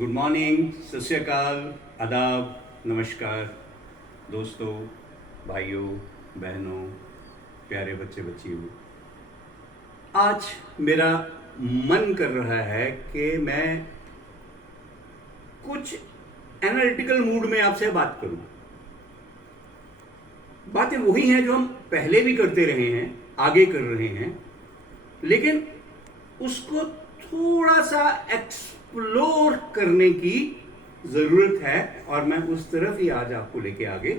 Good morning, सत श्री अकाल, आदाब, नमस्कार दोस्तों, भाइयों, बहनों, प्यारे बच्चे बच्चियों। आज मेरा मन कर रहा है कि मैं कुछ एनालिटिकल मूड में आपसे बात करूं। बातें वही हैं जो हम पहले भी करते रहे हैं, आगे कर रहे हैं, लेकिन उसको थोड़ा सा एक्सप्लोर करने की जरूरत है और मैं उस तरफ ही आज आपको लेके आगे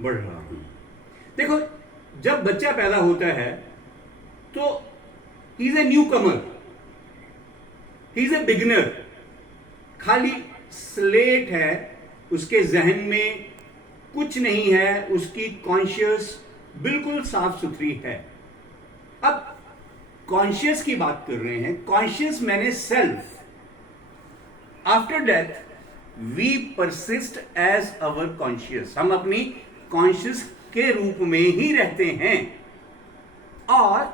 बढ़ रहा हूं। देखो, जब बच्चा पैदा होता है तो he is a new Qamar, he is a beginner. खाली स्लेट है, उसके जहन में कुछ नहीं है, उसकी कॉन्शियस बिल्कुल साफ सुथरी है। अब कॉन्शियस की बात कर रहे हैं, कॉन्शियस मैंने self. After death we persist as our conscious, हम अपनी कॉन्शियस के रूप में ही रहते हैं और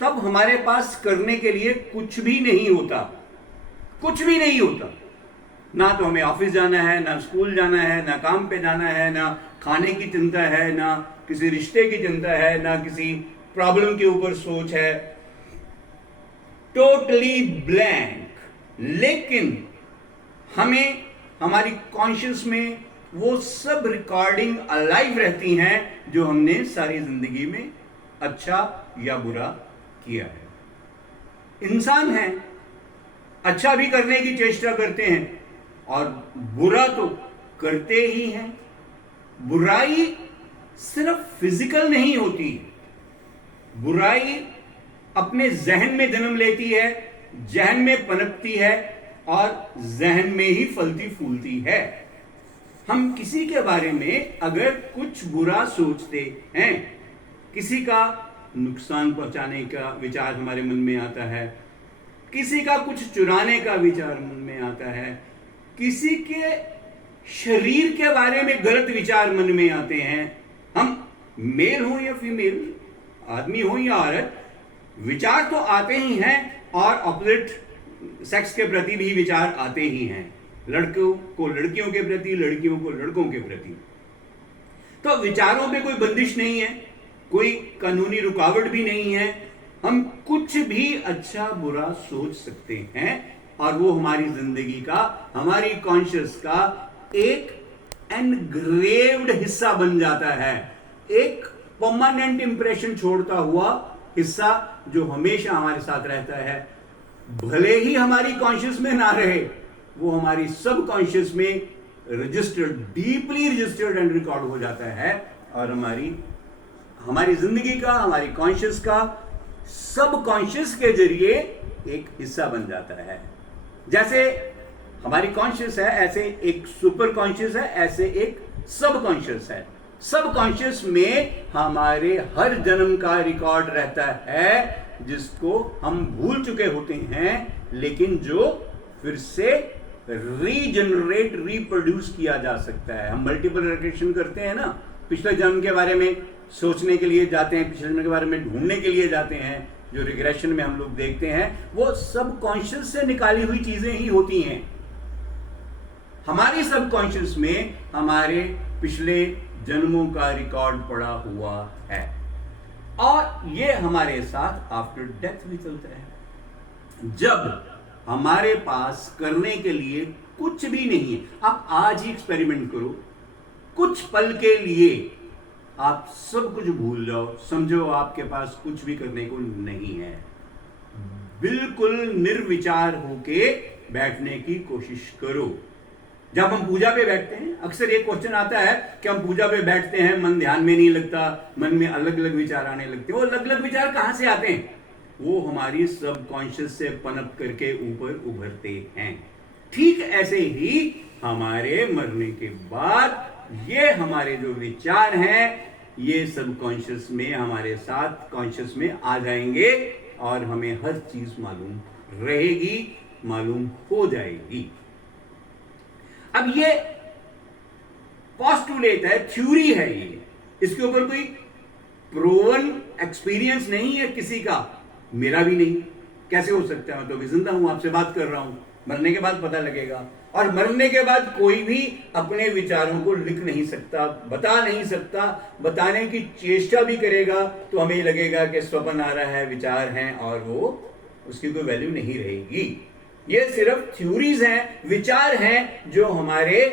तब हमारे पास करने के लिए कुछ भी नहीं होता, कुछ भी नहीं होता। ना तो हमें ऑफिस जाना है, ना स्कूल जाना है, ना काम पे जाना है, ना खाने की चिंता है, ना किसी रिश्ते की चिंता है, ना किसी प्रॉब्लम के ऊपर सोच है, टोटली ब्लैंक। लेकिन हमें हमारी कॉन्शियस में वो सब रिकॉर्डिंग अलाइव रहती हैं जो हमने सारी जिंदगी में अच्छा या बुरा किया है। इंसान है, अच्छा भी करने की चेष्टा करते हैं और बुरा तो करते ही हैं। बुराई सिर्फ फिजिकल नहीं होती, बुराई अपने जहन में जन्म लेती है, जहन में पनपती है और जहन में ही फलती फूलती है। हम किसी के बारे में अगर कुछ बुरा सोचते हैं, किसी का नुकसान पहुंचाने का विचार हमारे मन में आता है, किसी का कुछ चुराने का विचार मन में आता है, किसी के शरीर के बारे में गलत विचार मन में आते हैं, हम मेल हो या फीमेल, आदमी हो या औरत, विचार तो आते ही हैं और ऑपोजिट सेक्स के प्रति भी विचार आते ही हैं। लड़कों को लड़कियों के प्रति, लड़कियों को लड़कों के प्रति। तो विचारों पे कोई बंदिश नहीं है, कोई कानूनी रुकावट भी नहीं है। हम कुछ भी अच्छा बुरा सोच सकते हैं और वो हमारी जिंदगी का, हमारी कॉन्शियस का एक एनग्रेव्ड हिस्सा बन जाता है, एक परमानेंट इंप्रेशन छोड़ता हुआ हिस्सा जो हमेशा हमारे साथ रहता है। भले ही हमारी कॉन्शियस में ना रहे, वो हमारी सब कॉन्शियस में registered, deeply registered and record हो जाता है और हमारी जिंदगी का, हमारी कॉन्शियस का सब कॉन्शियस के जरिए एक हिस्सा बन जाता है। जैसे हमारी कॉन्शियस है, ऐसे एक सुपर कॉन्शियस है, ऐसे एक सब कॉन्शियस है। सब कॉन्शियस में हमारे हर जन्म का रिकॉर्ड रहता है जिसको हम भूल चुके होते हैं, लेकिन जो फिर से रीजनरेट, रिप्रोड्यूस किया जा सकता है। हम मल्टीपल रिग्रेशन करते हैं ना, पिछले जन्म के बारे में सोचने के लिए जाते हैं, पिछले जन्म के बारे में ढूंढने के लिए जाते हैं। जो रिग्रेशन में हम लोग देखते हैं वो सब कॉन्शियस से निकाली हुई चीजें ही होती हैं। हमारी सब कॉन्शियस में हमारे पिछले जन्मों का रिकॉर्ड पड़ा हुआ है और ये हमारे साथ आफ्टर डेथ भी चलता है। जब हमारे पास करने के लिए कुछ भी नहीं है, आप आज ही एक्सपेरिमेंट करो, कुछ पल के लिए आप सब कुछ भूल जाओ, समझो आपके पास कुछ भी करने को नहीं है, बिल्कुल निर्विचार होके बैठने की कोशिश करो। जब हम पूजा पे बैठते हैं, अक्सर एक क्वेश्चन आता है कि हम पूजा पे बैठते हैं, मन ध्यान में नहीं लगता, मन में अलग अलग विचार आने लगते हैं। वो अलग अलग विचार कहां से आते हैं? वो हमारी सब कॉन्शियस से पनप करके ऊपर उभरते हैं। ठीक ऐसे ही हमारे मरने के बाद ये हमारे जो विचार हैं, ये सब कॉन्शियस में हमारे साथ कॉन्शियस में आ जाएंगे और हमें हर चीज मालूम रहेगी, मालूम हो जाएगी। अब ये पोस्टुलेट है, थ्योरी है, ये इसके ऊपर कोई प्रूवन एक्सपीरियंस नहीं है किसी का, मेरा भी नहीं। कैसे हो सकता है? मैं तो अभी जिंदा हूं, आपसे बात कर रहा हूं। मरने के बाद पता लगेगा। और मरने के बाद कोई भी अपने विचारों को लिख नहीं सकता, बता नहीं सकता। बताने की चेष्टा भी करेगा तो हमें लगेगा कि स्वप्न आ रहा है, विचार हैं, और वो उसकी कोई वैल्यू नहीं रहेगी। ये सिर्फ थ्योरीज हैं, विचार हैं जो हमारे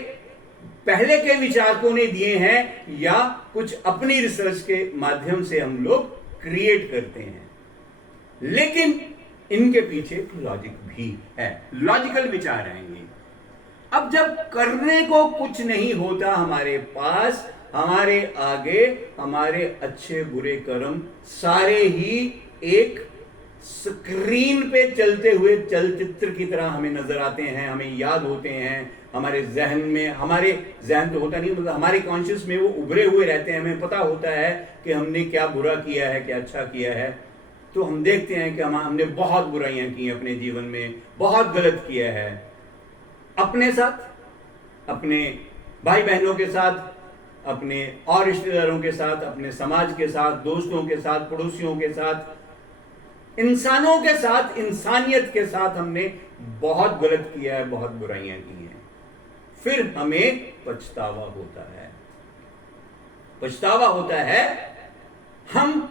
पहले के विचारकों ने दिए हैं या कुछ अपनी रिसर्च के माध्यम से हम लोग क्रिएट करते हैं। लेकिन इनके पीछे लॉजिक भी है, लॉजिकल विचार आएंगे। अब जब करने को कुछ नहीं होता हमारे पास, हमारे आगे हमारे अच्छे बुरे कर्म सारे ही एक स्क्रीन पे चलते हुए चलचित्र की तरह हमें नजर आते हैं, हमें याद होते हैं, हमारे जहन में, हमारे जहन तो होता नहीं, मतलब हमारे कॉन्शियस में वो उभरे हुए रहते हैं। हमें पता होता है कि हमने क्या बुरा किया है, क्या अच्छा किया है। तो हम देखते हैं कि हमने बहुत बुराइयां की हैं अपने जीवन में, बहुत गलत किया है अपने साथ, अपने भाई बहनों के साथ, अपने और रिश्तेदारों के साथ, अपने समाज के साथ, दोस्तों के साथ, पड़ोसियों के साथ, इंसानों के साथ, इंसानियत के साथ हमने बहुत गलत किया है, बहुत बुराइयां की हैं। फिर हमें पछतावा होता है। पछतावा होता है, हम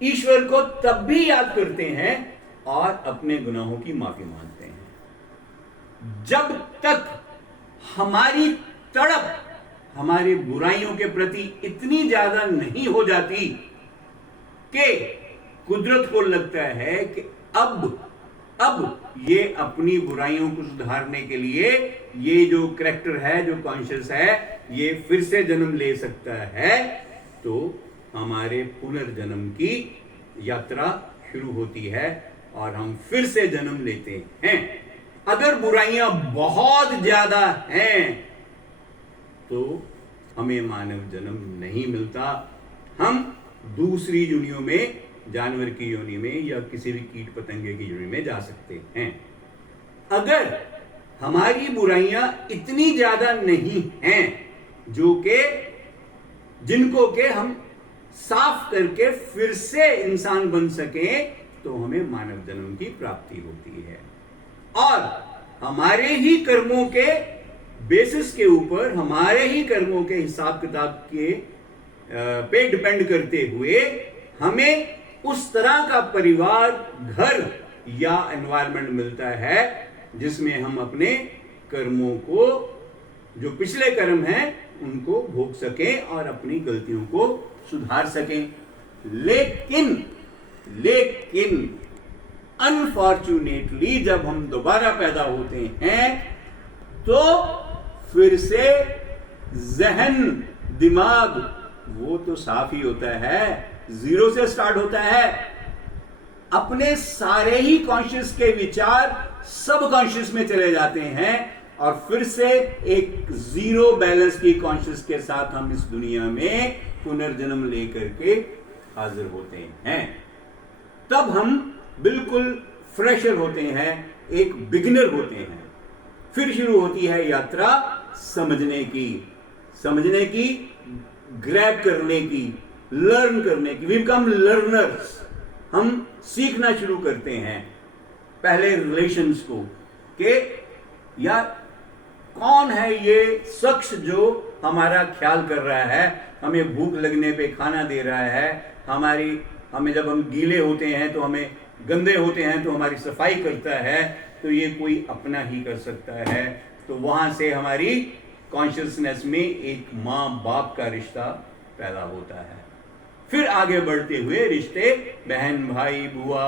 ईश्वर को तब भी याद करते हैं और अपने गुनाहों की माफी मांगते हैं जब तक हमारी तड़प हमारी बुराइयों के प्रति इतनी ज्यादा नहीं हो जाती कि कुदरत को लगता है कि अब ये अपनी बुराइयों को सुधारने के लिए ये जो करैक्टर है, जो कॉन्शियस है, ये फिर से जन्म ले सकता है। तो हमारे पुनर्जन्म की यात्रा शुरू होती है और हम फिर से जन्म लेते हैं। अगर बुराइयां बहुत ज्यादा हैं तो हमें मानव जन्म नहीं मिलता। हम दूसरी योनियों में, जानवर की योनि में या किसी भी कीट पतंगे की योनि में जा सकते हैं। अगर हमारी बुराइयां इतनी ज्यादा नहीं हैं जो कि जिनको के हम साफ करके फिर से इंसान बन सके, तो हमें मानव जन्म की प्राप्ति होती है। और हमारे ही कर्मों के बेसिस के ऊपर, हमारे ही कर्मों के हिसाब किताब के पे डिपेंड करते हुए हमें उस तरह का परिवार, घर या एनवायरनमेंट मिलता है जिसमें हम अपने कर्मों को, जो पिछले कर्म हैं, उनको भोग सकें और अपनी गलतियों को सुधार सकें। लेकिन अनफॉर्चुनेटली जब हम दोबारा पैदा होते हैं तो फिर से जहन, दिमाग वो तो साफ ही होता है, जीरो से स्टार्ट होता है। अपने सारे ही कॉन्शियस के विचार सब कॉन्शियस में चले जाते हैं और फिर से एक जीरो बैलेंस की कॉन्शियस के साथ हम इस दुनिया में पुनर्जन्म लेकर के हाजिर होते हैं। तब हम बिल्कुल फ्रेशर होते हैं, एक बिगिनर होते हैं। फिर शुरू होती है यात्रा समझने की, ग्रैब करने की, लर्न करने की। We become learners. हम सीखना शुरू करते हैं पहले रिलेशंस को, कि यार कौन है ये शख्स जो हमारा ख्याल कर रहा है, हमें भूख लगने पे खाना दे रहा है, हमें जब हम गीले होते हैं तो हमें, गंदे होते हैं तो हमारी सफाई करता है, तो ये कोई अपना ही कर सकता है। तो वहां से हमारी कॉन्शियसनेस में एक माँ बाप का रिश्ता पैदा होता है। फिर आगे बढ़ते हुए रिश्ते बहन भाई, बुआ,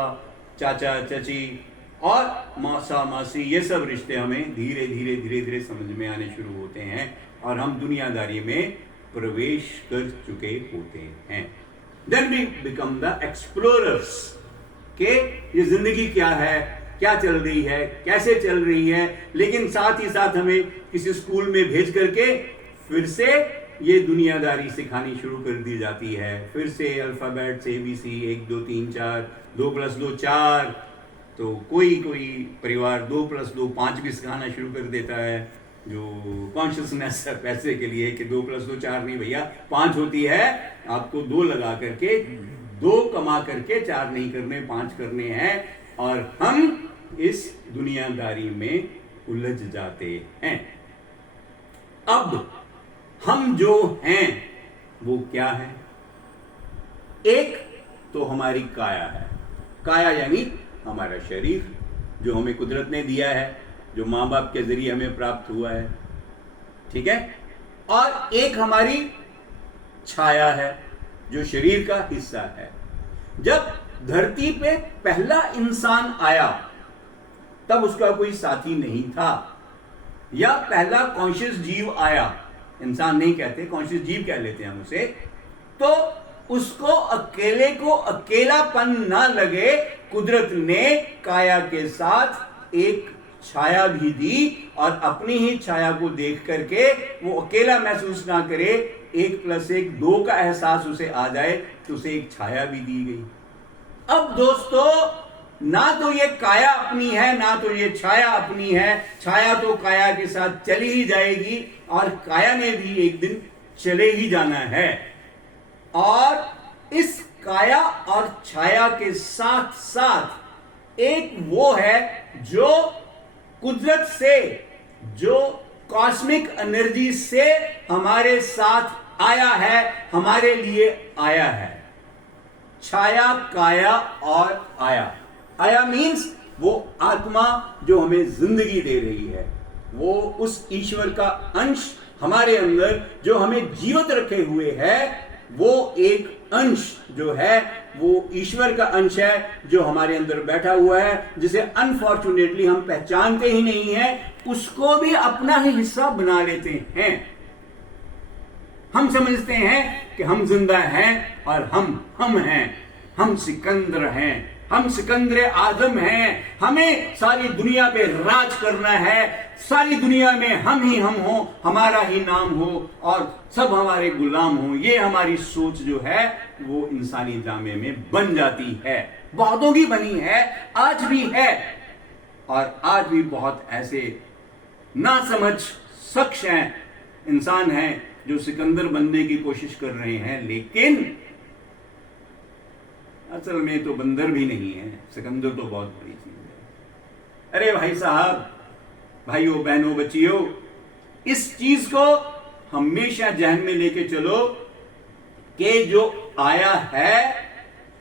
चाचा चाची और मौसा मासी, ये सब रिश्ते हमें धीरे धीरे समझ में आने शुरू होते हैं और हम दुनियादारी में प्रवेश कर चुके होते हैं। Then we become the explorers के ये जिंदगी क्या है, क्या चल रही है, कैसे चल रही है। लेकिन साथ ही साथ हमें किसी स्कूल में भेज करके फिर से ये दुनियादारी सिखानी शुरू कर दी जाती है। फिर से अल्फाबेट से ABC 1 2 3 4, 2 + 2 4। तो कोई परिवार 2 + 2 5 भी सिखाना शुरू कर देता है, जो कॉन्शियसनेस है पैसे के लिए कि 2 + 2 4 नहीं भैया 5 होती है। आपको 2 लगा करके, 2 कमा करके 4 नहीं करने, 5 करने हैं। और हम इस दुनियादारी में उलझ जाते हैं। अब हम जो हैं वो क्या है? एक तो हमारी काया है। काया यानी हमारा शरीर जो हमें कुदरत ने दिया है, जो माँ बाप के जरिए हमें प्राप्त हुआ है, ठीक है। और एक हमारी छाया है जो शरीर का हिस्सा है। जब धरती पे पहला इंसान आया तब उसका कोई साथी नहीं था, या पहला कॉन्शियस जीव आया, इंसान नहीं कहते, कॉन्शियस जीव कह लेते हैं हम उसे, तो उसको अकेले को अकेलापन ना लगे, कुदरत ने काया के साथ एक छाया भी दी, और अपनी ही छाया को देख करके वो अकेला महसूस ना करे, 1+1 2 का एहसास उसे आ जाए, तो उसे एक छाया भी दी गई। अब दोस्तों, ना तो ये काया अपनी है, ना तो ये छाया अपनी है। छाया तो काया के साथ चली ही जाएगी, और काया ने भी एक दिन चले ही जाना है। और इस काया और छाया के साथ साथ एक वो है जो कुदरत से, जो कॉस्मिक एनर्जी से हमारे साथ आया है, हमारे लिए आया है। छाया, काया और आया। आया मीन्स वो आत्मा जो हमें जिंदगी दे रही है, वो उस ईश्वर का अंश हमारे अंदर जो हमें जीवित रखे हुए है, वो एक अंश जो है वो ईश्वर का अंश है जो हमारे अंदर बैठा हुआ है, जिसे अनफॉर्चुनेटली हम पहचानते ही नहीं है, उसको भी अपना ही हिस्सा बना लेते हैं। हम समझते हैं कि हम जिंदा हैं और हम हैं, हम सिकंदर हैं, हम सिकंदर आजम हैं, हमें सारी दुनिया पे राज करना है, सारी दुनिया में हम ही हम हो, हमारा ही नाम हो और सब हमारे गुलाम हो। ये हमारी सोच जो है वो इंसानी जामे में बन जाती है, बहुतों की बनी है, आज भी है। और आज भी बहुत ऐसे ना समझ शख्स हैं, इंसान हैं जो सिकंदर बनने की कोशिश कर रहे हैं, लेकिन असल में तो बंदर भी नहीं है, सिकंदर तो बहुत बड़ी चीज है। अरे भाई साहब, भाइयों बहनों बच्चियों, इस चीज को हमेशा जहन में लेके चलो कि जो आया है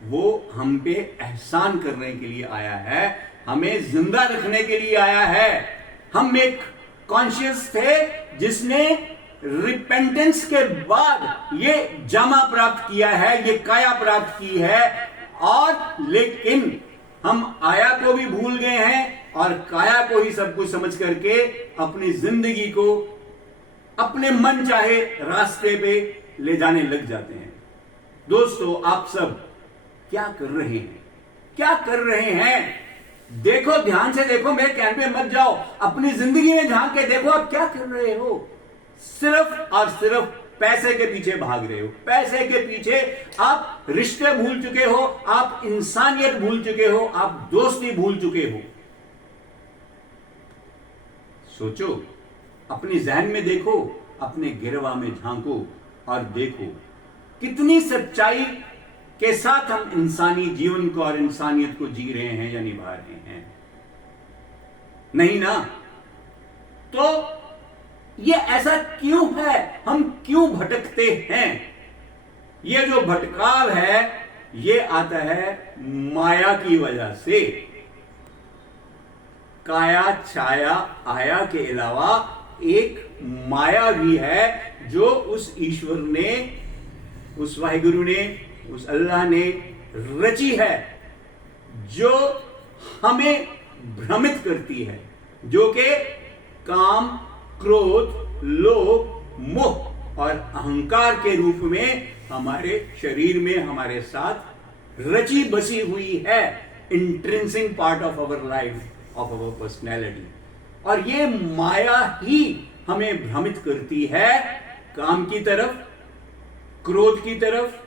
वो हम पे एहसान करने के लिए आया है, हमें जिंदा रखने के लिए आया है। हम एक कॉन्शियस थे जिसने रिपेंटेंस के बाद ये जामा प्राप्त किया है, ये काया प्राप्त की है, और लेकिन हम आया को भी भूल गए हैं और काया को ही सब कुछ समझ करके अपनी जिंदगी को अपने मन चाहे रास्ते पे ले जाने लग जाते हैं। दोस्तों, आप सब क्या कर रहे हैं? क्या कर रहे हैं? देखो, ध्यान से देखो, मेरे कहने पे मत जाओ, अपनी जिंदगी में झांक के देखो आप क्या कर रहे हो। सिर्फ और सिर्फ पैसे के पीछे भाग रहे हो, पैसे के पीछे आप रिश्ते भूल चुके हो, आप इंसानियत भूल चुके हो, आप दोस्ती भूल चुके हो। सोचो, अपनी जहन में देखो, अपने गिरवा में झांको और देखो कितनी सच्चाई के साथ हम इंसानी जीवन को और इंसानियत को जी रहे हैं या निभा रहे हैं। नहीं ना? तो ये ऐसा क्यों है? हम क्यों भटकते हैं? ये जो भटकाव है ये आता है माया की वजह से। काया, छाया, आया के अलावा एक माया भी है जो उस ईश्वर ने, उस वाहिगुरु ने, उस अल्लाह ने रची है, जो हमें भ्रमित करती है, जो कि काम, क्रोध, लोभ, मोह और अहंकार के रूप में हमारे शरीर में हमारे साथ रची बसी हुई है, intrinsic part of our life, of our personality. और ये माया ही हमें भ्रमित करती है काम की तरफ, क्रोध की तरफ,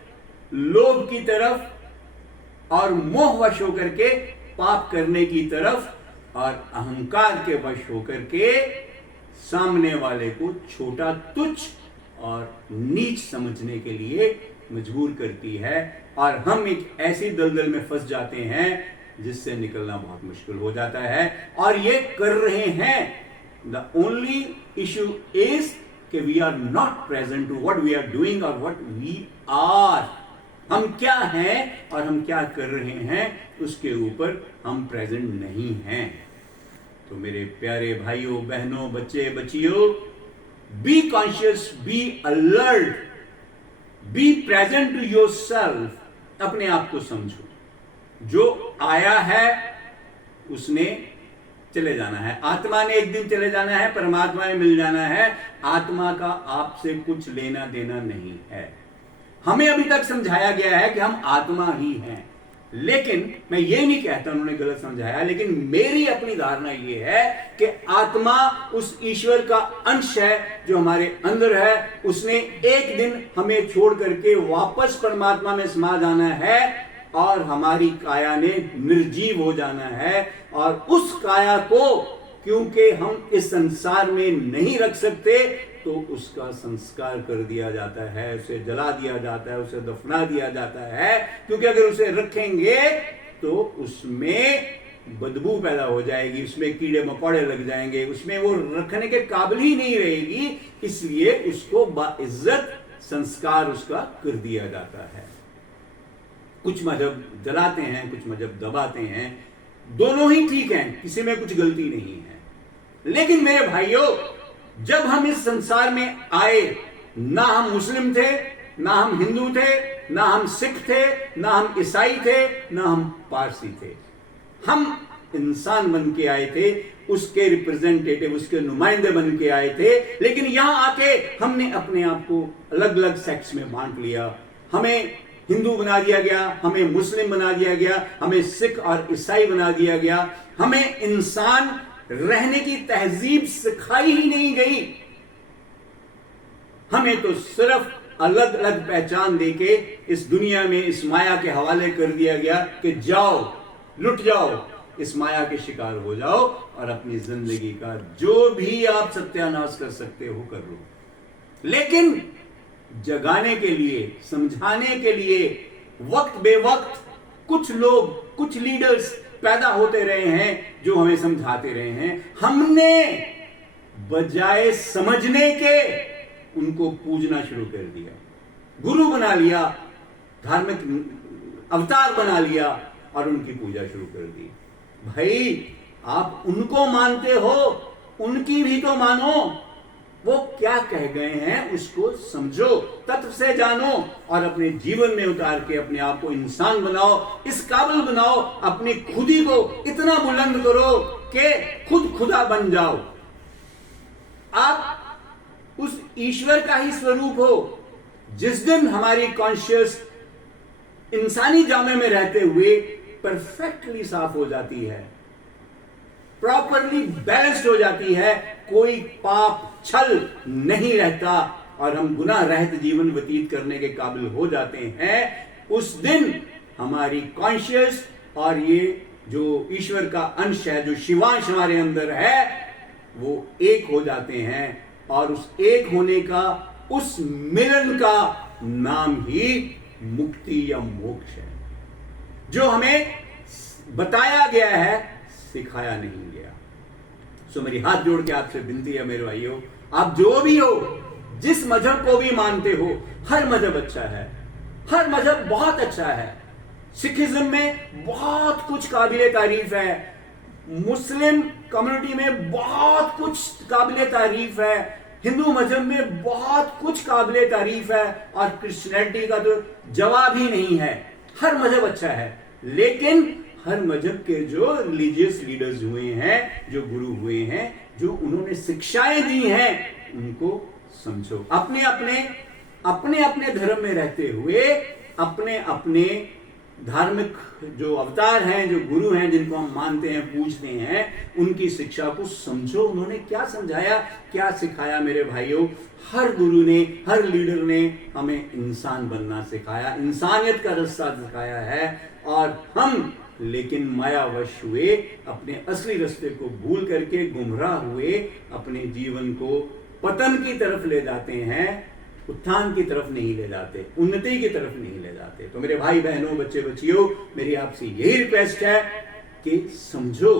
लोभ की तरफ और मोहवश होकर के पाप करने की तरफ, और अहंकार के वश होकर के सामने वाले को छोटा, तुच्छ और नीच समझने के लिए मजबूर करती है। और हम एक ऐसी दलदल में फंस जाते हैं जिससे निकलना बहुत मुश्किल हो जाता है, और ये कर रहे हैं। द ओनली इश्यू इज कि we are not present to what we are doing और व्हाट वी आर। हम क्या हैं और हम क्या कर रहे हैं उसके ऊपर हम प्रेजेंट नहीं हैं। तो मेरे प्यारे भाइयों बहनों, बच्चे बच्चियों, be conscious, be alert, be present to yourself. अपने आप को समझो, जो आया है उसने चले जाना है। आत्मा ने एक दिन चले जाना है, परमात्मा में मिल जाना है। आत्मा का आपसे कुछ लेना देना नहीं है। हमें अभी तक समझाया गया है कि हम आत्मा ही हैं, लेकिन मैं ये नहीं कहता उन्होंने गलत समझाया, लेकिन मेरी अपनी धारणा ये है कि आत्मा उस ईश्वर का अंश है जो हमारे अंदर है। उसने एक दिन हमें छोड़ करके वापस परमात्मा में समा जाना है और हमारी काया ने निर्जीव हो जाना है। और उस काया को क्योंकि हम इस संसार में नहीं रख सकते, तो उसका संस्कार कर दिया जाता है, उसे जला दिया जाता है, उसे दफना दिया जाता है। क्योंकि अगर उसे रखेंगे तो उसमें बदबू पैदा हो जाएगी, उसमें कीड़े मकोड़े लग जाएंगे, उसमें वो रखने के काबिल ही नहीं रहेगी। इसलिए उसको बाइज्जत संस्कार उसका कर दिया जाता है। कुछ मजहब जलाते हैं, कुछ मजहब दबाते हैं, दोनों ही ठीक हैं, किसी में कुछ गलती नहीं है। लेकिन मेरे भाइयों, जब हम इस संसार में आए, ना हम मुस्लिम थे, ना हम हिंदू थे, ना हम सिख थे, ना हम ईसाई थे, ना हम पारसी थे। हम इंसान बन के आए थे, उसके रिप्रेजेंटेटिव, उसके नुमाइंदे बन के आए थे। लेकिन यहां आके हमने अपने आप को अलग अलग सेक्ट्स में बांट लिया। हमें हिंदू बना दिया गया, हमें मुस्लिम बना दिया गया, हमें सिख और ईसाई बना दिया गया। हमें इंसान रहने की तहजीब सिखाई ही नहीं गई। हमें तो सिर्फ अलग अलग पहचान देके इस दुनिया में इस माया के हवाले कर दिया गया कि जाओ, लुट जाओ, इस माया के शिकार हो जाओ और अपनी जिंदगी का जो भी आप सत्यानाश कर सकते हो कर लो। लेकिन जगाने के लिए, समझाने के लिए वक्त बेवक्त कुछ लोग, कुछ लीडर्स पैदा होते रहे हैं जो हमें समझाते रहे हैं। हमने बजाय समझने के उनको पूजना शुरू कर दिया, गुरु बना लिया, धार्मिक अवतार बना लिया और उनकी पूजा शुरू कर दी। भाई, आप उनको मानते हो, उनकी भी तो मानो। वो क्या कह गए हैं उसको समझो, तत्व से जानो और अपने जीवन में उतार के अपने आप को इंसान बनाओ, इस काबिल बनाओ, अपनी खुदी को इतना बुलंद करो कि खुद खुदा बन जाओ। आप उस ईश्वर का ही स्वरूप हो। जिस दिन हमारी कॉन्शियस इंसानी जामे में रहते हुए परफेक्टली साफ हो जाती है, प्रॉपरली बैलेंस्ड हो जाती है, कोई पाप छल नहीं रहता और हम गुनाह रहित जीवन व्यतीत करने के काबिल हो जाते हैं, उस दिन हमारी कॉन्शियस और ये जो ईश्वर का अंश है, जो शिवांश हमारे अंदर है, वो एक हो जाते हैं। और उस एक होने का, उस मिलन का नाम ही मुक्ति या मोक्ष है, जो हमें बताया गया है, सिखाया नहीं गया। सो मेरी हाथ जोड़ के आपसे विनती है मेरे भाइयों, आप जो भी हो, जिस मजहब को भी मानते हो, हर मजहब अच्छा है, हर मजहब बहुत अच्छा है। सिखिज्म में बहुत कुछ काबिले तारीफ है, मुस्लिम कम्युनिटी में बहुत कुछ काबिले तारीफ है, हिंदू मजहब में बहुत कुछ काबिले तारीफ है, और क्रिश्चियनिटी का तो जवाब ही नहीं है। हर मजहब अच्छा है, लेकिन हर मजहब के जो रिलीजियस लीडर्स हुए हैं, जो गुरु हुए हैं, जो उन्होंने शिक्षाएं दी हैं, उनको समझो। अपने अपने धर्म में रहते हुए अपने अपने धार्मिक जो अवतार हैं, जो गुरु हैं, जिनको हम मानते हैं, पूजते हैं, उनकी शिक्षा को समझो। उन्होंने क्या समझाया, क्या सिखाया मेरे भाइयों। हर गुरु ने, हर लीडर ने हमें इंसान बनना सिखाया, इंसानियत का रास्ता सिखाया है। और हम लेकिन मायावश हुए, अपने असली रास्ते को भूल करके गुमराह हुए, अपने जीवन को पतन की तरफ ले जाते हैं। उत्थान की तरफ नहीं ले जाते, उन्नति की तरफ नहीं ले जाते। तो मेरे भाई बहनों, बच्चे बच्चियों, मेरी आपसे यही रिक्वेस्ट है कि समझो,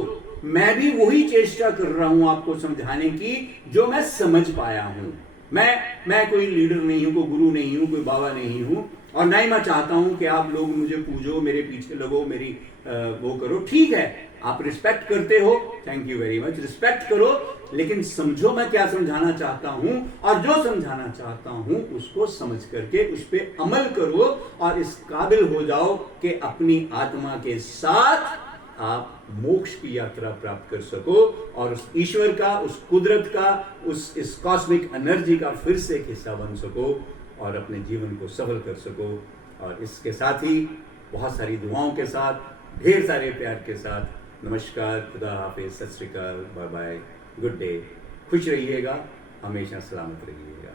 मैं भी वही चेष्टा कर रहा हूं आपको समझाने की जो मैं समझ पाया हूं। मैं कोई लीडर नहीं हूं, कोई गुरु नहीं हूं, कोई बाबा नहीं हूं, और ना ही मैं चाहता हूं कि आप लोग मुझे पूजो, मेरे पीछे लगो, मेरी वो करो। ठीक है, आप रिस्पेक्ट करते हो, thank you very much, respect करो, लेकिन समझो मैं क्या समझाना चाहता हूं, और जो समझाना चाहता हूं उसको समझ करके उस पर अमल करो, और इस काबिल हो जाओ कि अपनी आत्मा के साथ आप मोक्ष की यात्रा प्राप्त कर सको, और उस ईश्वर का, उस कुदरत का, इस कॉस्मिक एनर्जी का फिर से एक हिस्सा बन सको, और अपने जीवन को सफल कर सको। और इसके साथ ही बहुत सारी दुआओं के साथ, ढेर सारे प्यार के साथ, नमस्कार, खुदा हाफिज, सत श्री अकाल, बाय बाय, गुड डे, खुश रहिएगा, हमेशा सलामत रहिएगा।